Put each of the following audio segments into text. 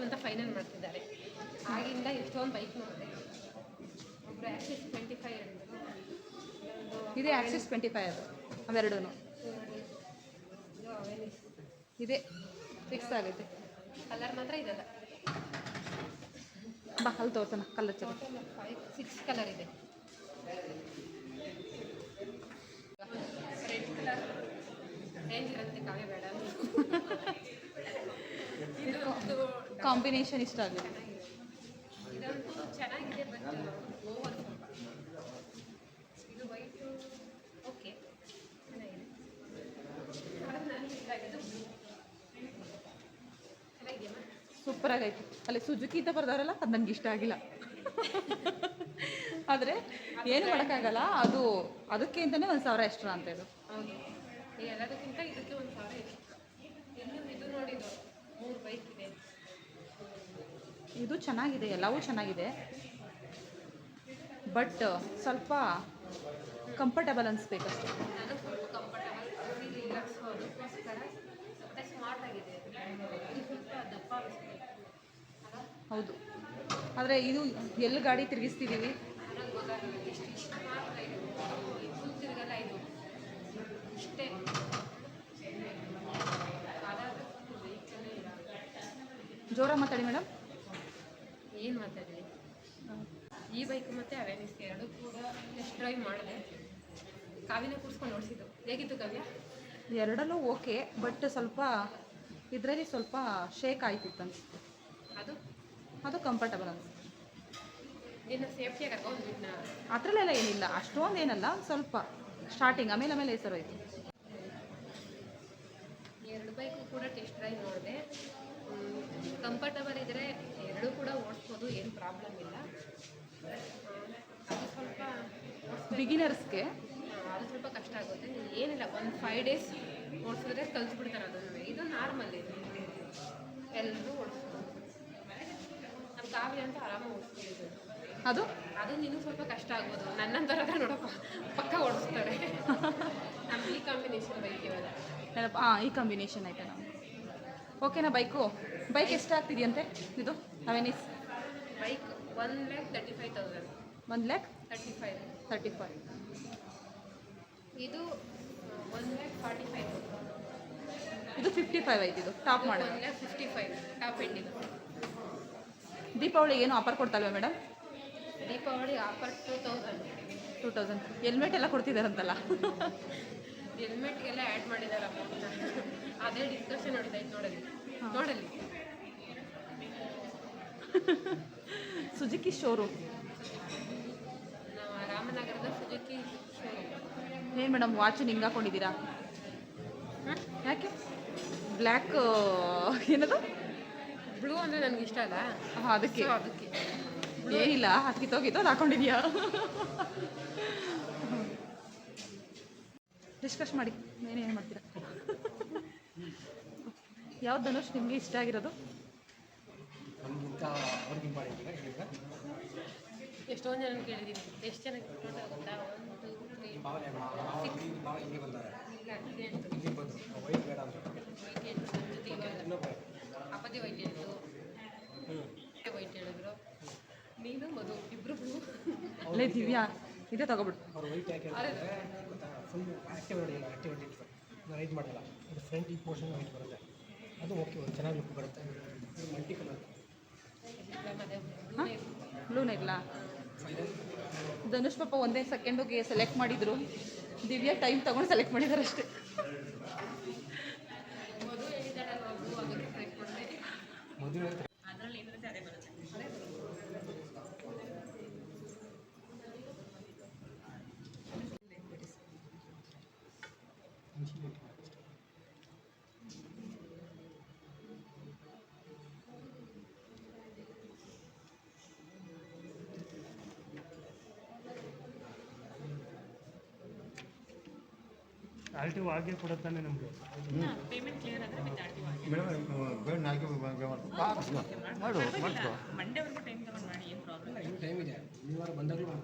ಇಷ್ಟು ಅಂತ ಫೈನಲ್ ಮಾಡ್ತಿದ್ದಾರೆ. ಆಗಿಂದ ಎಷ್ಟೊಂದು ಬೈಕ್ ನೋಡಿದೆ. ಒಬ್ಬರು ಆ್ಯಕ್ಸಿಸ್ 25 ಹೇಳಿದ್ರು, ಇದೇ ಆಕ್ಸಿಸ್ 25 ಅದು ಅವೆರಡೂ ಇದೆ ಫಿಕ್ಸ್ ಆಗುತ್ತೆ. ಕಲರ್ ಮಾತ್ರ ಇದೆಲ್ಲ ಬಾ ಅಲ್ಲಿ ತೋರ್ಸೋಣ ಕಲರ್ ಚಲೋ. 6 ಕಲರ್ ಇದೆ. ರೆಡ್ ಕಲರ್ ರೇಂಜ್ ಇರುತ್ತೆ, ಕಾವೇ ಬೇಡ. ಇದು ಕಾಂಬಿನೇಷನ್ ಇಷ್ಟ ಆಗಿದೆ. ಇದಂತೂ ಚೆನ್ನಾಗಿದೆ, ಬಟ್ ಓವರ್ ಸ್ವಲ್ಪ. ಇದು ವೈಟು ಓಕೆ ಚೆನ್ನಾಗಿದೆ. ಚೆನ್ನಾಗಿದೆಯಮ್ಮ, ಸೂಪರ್ ಆಗೈತೆ. ಅಲ್ಲಿ ಸುಜುಕಿ ಅಂತ ಬರ್ದಾರಲ್ಲ, ಅದು ನನಗೆ ಇಷ್ಟ ಆಗಿಲ್ಲ. ಆದರೆ ಏನು ಮಾಡೋಕ್ಕಾಗಲ್ಲ, ಅದು ಅದಕ್ಕೆ ಅಂತಲೇ 1,000 ಎಕ್ಸ್ಟ್ರಾ ಅಂತ ಇದು. ಹೌದು, ಎಲ್ಲದಕ್ಕಿಂತ ಇದಕ್ಕೆ 1,000 ಎಕ್ಸ್ಟ್ರಾ. ಇನ್ನು ಇದು ನೋಡಿದ್ದು 3 ಬೈಕ್ ಇದೆ. ಇದು ಚೆನ್ನಾಗಿದೆ, ಎಲ್ಲವೂ ಚೆನ್ನಾಗಿದೆ, ಬಟ್ ಸ್ವಲ್ಪ ಕಂಫರ್ಟಬಲ್ ಅನಿಸ್ಬೇಕಷ್ಟೆ. ನಾನು ಸ್ವಲ್ಪ ಕಂಫರ್ಟಬಲ್ ರಿಲ್ಯಾಕ್ಸ್ ಅದಕ್ಕೋಸ್ಕರ ಮತ್ತೆ ಸ್ಮಾರ್ಟ್ ಆಗಿದೆ. ಇದು ಸ್ವಲ್ಪ ದಪ್ಪ ಅನಿಸ್ಬೇಕು ಅಲ್ಲ? ಹೌದು, ಆದರೆ ಇದು ಎಲ್ಲಿ ಗಾಡಿ ತಿರುಗಿಸ್ತಿದ್ದೀವಿ ನನಗೆ ಗೊತ್ತಾಗಲ್ಲ. ಇಷ್ಟು ಮಾತ್ರ ಇದು ತಿರುಗಲ್ಲ, ಇದು ಇಷ್ಟೇ. ಅದಾದರೂ ವೆಹಿಕಲ್ಲೇ ಇಲ್ಲ. ಜೋರ ಮಾತಾಡಿ ಮೇಡಮ್. ಏನು ಮಾತಾಡಲಿ, ಈ ಬೈಕ್ ಮತ್ತು ಅವೇನಿಸ್ ಎರಡು ಕೂಡ ಟೆಸ್ಟ್ ಡ್ರೈವ್ ಮಾಡಿದೆ. ಕಾವಿನ ಕೂರಿಸ್ಕೊಂಡು ಓಡಿಸಿದ್ದು. ಹೇಗಿತ್ತು ಕಾವ್ಯ? ಎರಡಲ್ಲೂ ಓಕೆ, ಬಟ್ ಸ್ವಲ್ಪ ಇದರಲ್ಲಿ ಸ್ವಲ್ಪ ಶೇಕ್ ಆಯ್ತಿತ್ತು ಅನಿಸುತ್ತೆ. ಅದು ಅದು ಕಂಫರ್ಟಬಲ್ ಅನಿಸುತ್ತೆ. ನಿನ್ನ ಸೇಫ್ಟಿಯಾಗಿ ಕರ್ಕೊಂಡ್ಬಿಟ್ನ? ಆ ಥರಲ್ಲೆಲ್ಲ ಏನಿಲ್ಲ, ಅಷ್ಟೊಂದು ಏನಲ್ಲ, ಸ್ವಲ್ಪ ಸ್ಟಾರ್ಟಿಂಗ್, ಆಮೇಲೆ ಹೆಸರೋಯ್ತು. ಎರಡು ಬೈಕು ಕೂಡ ಟೆಸ್ಟ್ ಡ್ರೈವ್ ನೋಡಿದೆ. ಕಂಫರ್ಟಬಲ್ ಇದ್ದರೆ ಎರಡೂ ಕೂಡ ಓಡಿಸ್ಬೋದು, ಏನು ಪ್ರಾಬ್ಲಮ್ ಇಲ್ಲ. ಅದು ಸ್ವಲ್ಪ ಬಿಗಿನರ್ಸ್ಗೆ ಅದು ಸ್ವಲ್ಪ ಕಷ್ಟ ಆಗುತ್ತೆ. ಏನಿಲ್ಲ, ಒಂದು 5 days ಓಡಿಸಿದ್ರೆ ಕಲಿಸ್ಬಿಡ್ತಾರೆ ಅದನ್ನು. ಇದು ನಾರ್ಮಲ್, ಇದು ಎಲ್ಲರೂ ಓಡಿಸ್ಬೋದು. ನಮ್ಮ ಕಾವ್ಯ ಅಂತ ಆರಾಮಾಗಿ ಓಡಿಸ್ಬೋದು. ಅದು ಅದು ನಿನಗೂ ಸ್ವಲ್ಪ ಕಷ್ಟ ಆಗ್ಬೋದು. ನನ್ನಂಥವ್ರಾದ್ರೆ ನೋಡಪ್ಪ ಪಕ್ಕ ಓಡಿಸ್ತಾರೆ. ನಮ್ಮ ಈ ಕಾಂಬಿನೇಷನ್ ಬೈಕ್ ಇವಾಗ. ಈ ಕಾಂಬಿನೇಷನ್ ಆಯ್ತಾ ನಾವು ಓಕೆನಾ? ಬೈಕ್ ಎಷ್ಟಾಗ್ತಿದೆಯಂತೆ ಇದು ಅವೆನಿಸ್? ಬೈಕ್ 1,35,000. 1,35,000. 35. ಇದು 1,45,000. ಇದು 55 ಐತಿ. ಇದು ಟಾಪ್ ಮಾಡಲ್. 1,55,000 ಟಾಪ್ ಎಂಡ್. ಇದು ದೀಪಾವಳಿ ಏನು ಆಫರ್ ಕೊಡ್ತಲ್ವ ಮೇಡಮ್? ದೀಪಾವಳಿ ಆಫರ್ 2,000. ಹೆಲ್ಮೆಟ್ ಎಲ್ಲ ಕೊಡ್ತಿದ್ದಾರಂತಲ್ಲ. ಹೆಲ್ಮೆಟ್ಗೆಲ್ಲ ಆ್ಯಡ್ ಮಾಡಿದ್ದಾರೆ ಅಮೌಂಟ್ನ. ಅದೇ ಡಿಸ್ಕಷನ್ ನೋಡಿದ್ದಾಯ್ತು. ನೋಡಲಿ ಸುಜುಕಿ ಶೋರೂಮ್, ನಾವು ರಾಮನಗರದ ಸುಜುಕಿ ಶೋರೂಮ್. ಏನು ಮೇಡಮ್ ವಾಚ್ ಹಿಂಗೆ ಹಾಕೊಂಡಿದ್ದೀರಾ? ಯಾಕೆ ಬ್ಲ್ಯಾಕ್ ಏನದು ಬ್ಲೂ ಅಂದರೆ ನನಗೆ ಇಷ್ಟ ಅಲ್ಲ. ಅದಕ್ಕೆ ಅದಕ್ಕೆ ಏನಿಲ್ಲ, ಕಿತ್ತೋಗಿತ್ತು ಅದು ಹಾಕೊಂಡಿದ್ಯಾ? ಡಿಸ್ಕಸ್ ಮಾಡಿ, ಏನೇನು ಮಾಡ್ತೀರಾ? ಯಾವ್ದು ಧನುಷ್ ನಿಮಗೆ ಇಷ್ಟ ಆಗಿರೋದು? ಎಷ್ಟೊಂದು ಜನ ಕೇಳಿದ್ದೀನಿ. ಎಷ್ಟು ಜನಕ್ಕೆ ಗೊತ್ತಾ? 1, 2, 3 ಅಪದಿ ವೈಟ್ ಹೇಳಿದ್ರು, ವೈಟ್ ಹೇಳಿದ್ರು. ನೀನು ಮಧು ಇಬ್ರು ಅಲ್ಲೇ ದಿವ್ಯಾ ಇದೇ ತಗೊಬಿಡು. ಫುಲ್ ಆ್ಯಕ್ಟಿವಿಟಿ ರೈಡ್ ಮಾಡಲ್ಲ. ಇದು ಫ್ರಂಟ್ ಈ ಪೋರ್ಷನ್ ವೈಟ್ ಬರುತ್ತೆ, ಅದು ಓಕೆ, ಒಂದು ಚೆನ್ನಾಗಿ ಲುಕ್ ಬರುತ್ತೆ. ಇದು ಮಲ್ಟಿ ಕಲರ್. ಬ್ಲೂನೇ ಇಲ್ಲ. ಧನುಷ್ ಪಾಪ ಒಂದೇ ಸೆಕೆಂಡಿಗೆ ಸೆಲೆಕ್ಟ್ ಮಾಡಿದ್ರು, ದಿವ್ಯಾ ಟೈಮ್ ತಗೊಂಡು ಸೆಲೆಕ್ಟ್ ಮಾಡಿದ್ದಾರೆ ಅಷ್ಟೇ. ಮಧು ಹೇಳಿದಾಳಲ್ವ, ಅದಕ್ಕೆ ಸೆಲೆಕ್ಟ್ ಮಾಡಿದೆ. ಮದುವೆ ಅದರಲ್ಲಿ ಏನಿರುತ್ತೆ ಅದೇ ಬರುತ್ತೆ. ಆಲ್ಟಿವ್ ಆಗೇ ಕೊಡುತ್ತಾನೆ ನಮಗೆ. ಪೇಮೆಂಟ್ ಕ್ಲಿಯರ್ ಆದರೆ ವಿತ್ ಆರ್ಟಿಒ ಮಂಡೇವರೆಗೂ ಟೈಮ್ ತಗೊಂಡು ಮಾಡಿ, ಏನು ಪ್ರಾಬ್ಲಮ್ ಇಲ್ಲ. ಟೈಮ್ ಇದೆ, ಈ ವಾರ ಬಂದಾಗಲೂ.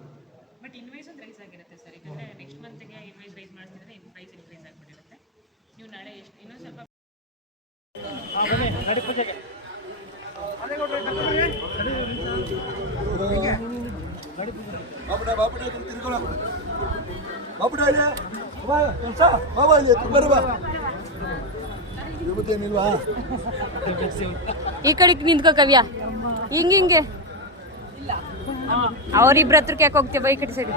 ಬಟ್ ಇನ್ವೈಸ್ ಒಂದು ರೈಸ್ ಆಗಿರುತ್ತೆ ಸರ್. ಯಾಕಂದರೆ ನೆಕ್ಸ್ಟ್ ಮಂತ್ಗೆ ಇನ್ವೈಸ್ ರೈಸ್ ಮಾಡ್ತಿದ್ರೆ ಪ್ರೈಸ್ ಇನ್ಕ್ರೀಸ್ ಆಗಿಬಿಟ್ಟಿರುತ್ತೆ. ನೀವು ನಾಳೆ ಎಷ್ಟು ಇನ್ನೊಂದು ಸ್ವಲ್ಪ ಬಾಪುಡ ಬಾಪುಡ ತಿರ್ಕೊಳ್ಳ ಬಾಪುಡ ಇಲ್ಲಿ ಕೆಲಸ ಬಾಬಾ ಇಲ್ಲಿ ಬರುವ ಏನಿಲ್ವಾ ಈ ಕಡೆಗೆ ನಿಂತ್ಕೋ ಕವ್ಯ ಹಿಂಗೆ ಅವರಿಬ್ರ ಹತ್ರಕ್ಕೆ ಯಾಕೆ ಹೋಗ್ತೀಯ ಬೈ ಕಡೆ ಸೈಡ್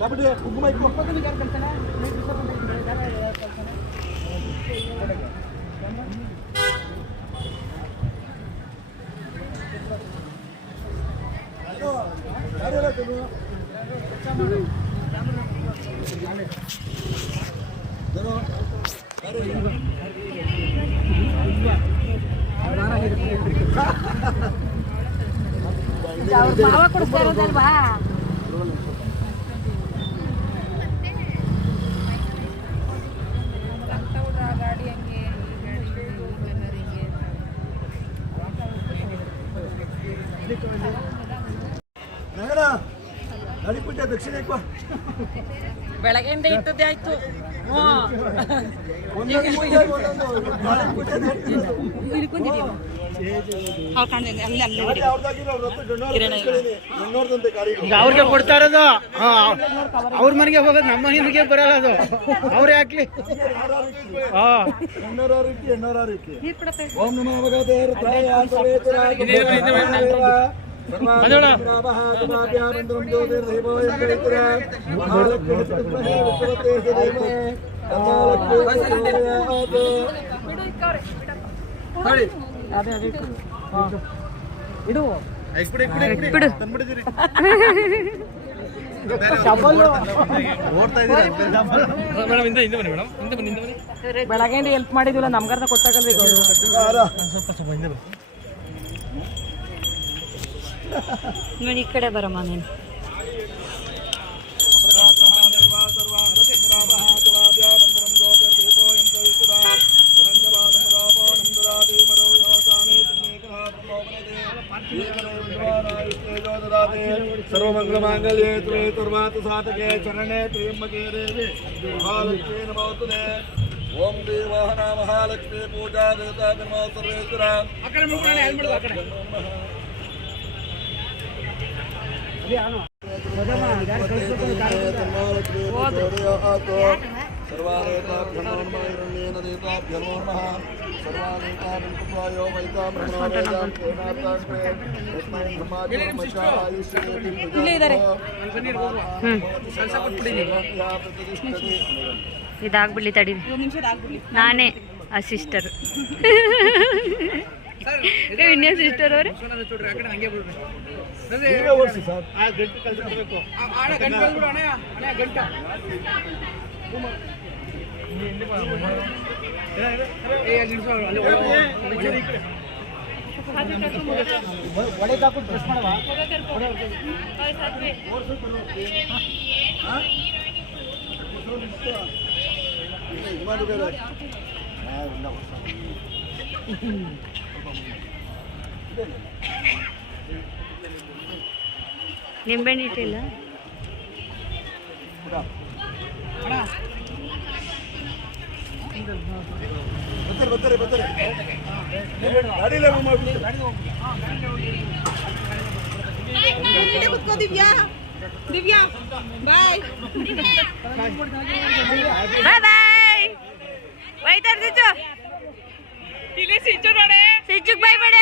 ಬಾಪುಡಿ ಕುಂಕುಮ ಇಟ್ಕೊ ಮಾವ ಕೊಡಿಸ್ತಾ ಇರೋದಲ್ವಾ ನಡಿಪುಟ್ಟ ದಕ್ಷಿಣ ಬೆಳಗ್ಗೆಯಿಂದ ಇಟ್ಟದ್ದೇ ಆಯ್ತು ಅವ್ರಿಗೆ ಕೊಡ್ತಾ ಇರೋದು ಅವ್ರ ಮನೆಗೆ ಹೋಗೋದು ನಮ್ಮ ಮನೆಗೆ ಬರಲ್ಲ ಅದು ಅವ್ರೇ ಹಾಕ್ಲಿ ಓಂ ನಮೋ ಭಗವತೆ ಇಡು ಬೆಳಗ್ಗೆಯಿಂದ ಹೆಲ್ಪ್ ಮಾಡಿದ್ವಿಲ್ಲ ನಮ್ಗಾರ ಕೊಟ್ಟಾಗಲ್ಬೇಕು ನೋಡಿ ಈ ಕಡೆ ಬರಮ್ಮ ನೀನು सर्वमंगलमांगल्ये त्वे सर्वार्थ साधके शरणे त्र्यंबके देवी महालक्ष्मी नमोस्तुते ओम देवाहना महालक्ष्मी पूजा देवता नमो सर्वेश्वरा ಇದಾಗ್ಬಿಡ್ಲಿ ತಡಿ ನಾನೇ ಆ ಸಿಸ್ಟರ್ ಇನ್ನೇ ಸಿಸ್ಟರ್ ಅವ್ರೆ ನಿಂಬೆಹಣ್ಣು ಇಟ್ಟಿಲ್ಲ ದಿವ್ಯಾ ಬಾಯ್ ಬಾಯ್ ಬಾಯ್ ವೈತಾರ ಸಿಚ್ಚು ಇಲ್ಲಿ ಸಿಂಚು ನೋಡೆ ಸಿಚ್ಚುಕ್ ಬಾಯ್ ಬೇಡ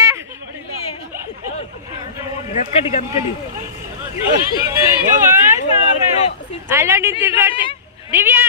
ಗಕ್ಕಡಿ ಗಕ್ಕಡಿ ಅಲ್ಲ ನಿಂತಿರ್ ನೋಡ್ತಿ ದಿವ್ಯಾ